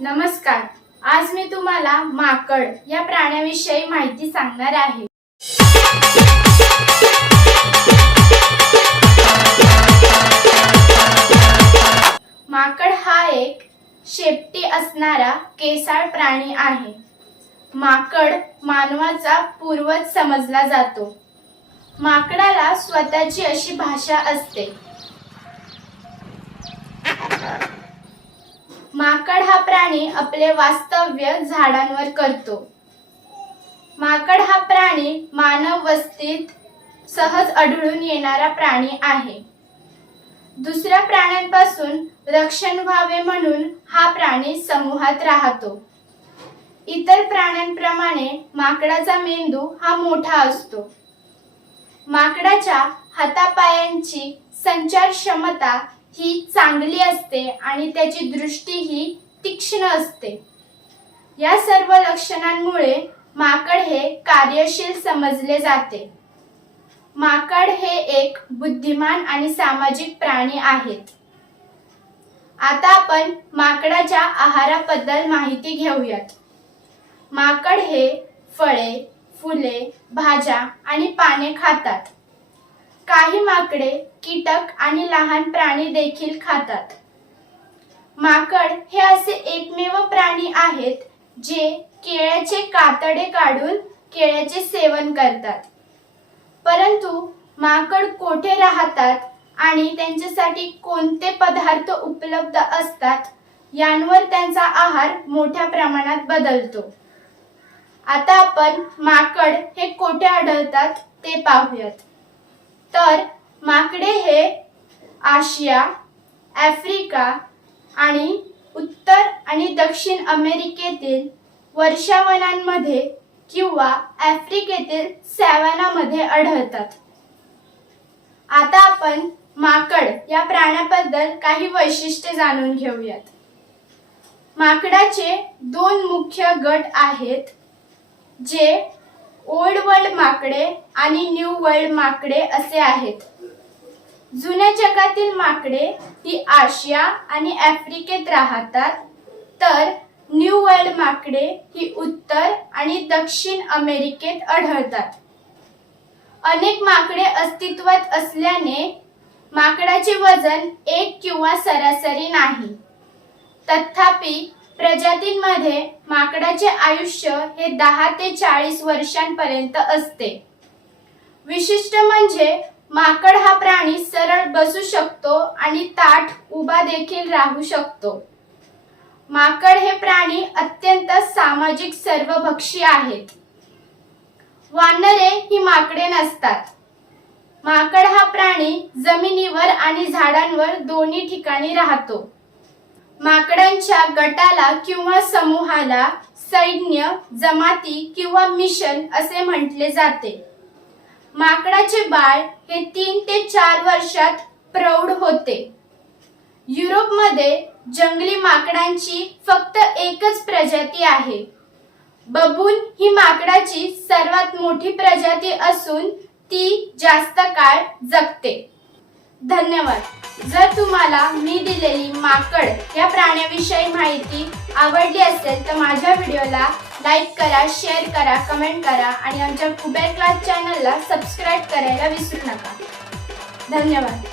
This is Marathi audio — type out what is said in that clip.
नमस्कार. आज मी तुम्हाला माकड या प्राण्याविषयी माहिती सांगणार आहे. माकड हा एक शेपटी असणारा केसाळ प्राणी आहे. माकड मानवाचा पूर्वज समजला जातो. माकडाला स्वतःची अशी भाषा असते. माकड हा प्राणी आपले वास्तव्य झाडांवर करतो. माकड हा प्राणी मानव वस्तीत सहज आढळून येणारा प्राणी आहे. दुसऱ्या प्राण्यांपासून रक्षण व्हावे म्हणून हा प्राणी समूहात राहतो. इतर प्राण्यांप्रमाणे माकडाचा मेंदू हा मोठा असतो. माकडाच्या हातापायांची संचार क्षमता ही चांगली असते आणि त्याची दृष्टी ही तीक्ष्ण असते. या सर्व लक्षणांमुळे माकड हे कार्यशील समजले जाते. माकड हे एक बुद्धिमान आणि सामाजिक प्राणी आहेत. आता आपण माकडाच्या आहाराबद्दल माहिती घेऊयात. माकड हे फळे फुले भाज्या आणि पाने खातात. काही माकडे कीटक आणि लहान प्राणी देखील खातात. माकड हे असे एकमेव प्राणी आहेत जे केळ्याचे कातडे काढून केळ्याचे सेवन करतात. परंतु माकड कोठे राहतात आणि त्यांच्यासाठी कोणते पदार्थ उपलब्ध असतात यांवर त्यांचा आहार मोठ्या प्रमाणात बदलतो. आता आपण माकड हे कोठे आढळतात ते पाहूयात. तर माकडे हे आशिया आफ्रिका आणि उत्तर आणि दक्षिण अमेरिकेतील वर्षावनांमध्ये किंवा आफ्रिकेतील सॅवानामध्ये आढळतात. आता आपण माकड या प्राण्याबद्दल काही वैशिष्ट्ये जाणून घेऊयात. माकडाचे दोन मुख्य गट आहेत जे ओल्ड वर्ल्ड माकडे आणि न्यू वर्ल्ड माकडे असे आहेत. जुन्या जगातील माकडे ही आशिया आणि आफ्रिकेत राहतात. तर न्यू वर्ल्ड माकडे ही उत्तर आणि दक्षिण अमेरिकेत आढळतात. अनेक माकडे अस्तित्वात असल्याने माकडाचे वजन एक किंवा सरासरी नाही. तथापि प्रजातींमध्ये माकडाचे आयुष्य हे दहा ते चाळीस वर्षांपर्यंत असते. विशिष्ट म्हणजे माकड हा प्राणी सरळ बसू शकतो आणि ताठ उभा देखील राहू शकतो. माकड हे प्राणी अत्यंत सामाजिक सर्वभक्षी आहेत. वानरे ही माकडे नसतात. माकड हा प्राणी जमिनीवर आणि झाडांवर दोन्ही ठिकाणी राहतो. माकडांच्या गटाला किंवा समूहाला सैन्य जमाती किंवा मिशन असे म्हटले जाते. माकडाचे बाळ हे तीन ते चार वर्षात प्रौढ होते. युरोपमध्ये जंगली माकडांची फक्त एकच प्रजाती आहे. बबून ही माकडाची सर्वात मोठी प्रजाती असून ती जास्त काळ जगते. धन्यवाद. जर तुम्हाला मी दिलेली माकड या प्राण्याविषयी माहिती आवडली असेल तर माझ्या व्हिडिओला लाईक करा शेअर करा कमेंट करा आणि आमच्या कुबेर क्लास चॅनलला सबस्क्राईब करायला विसरू नका. धन्यवाद.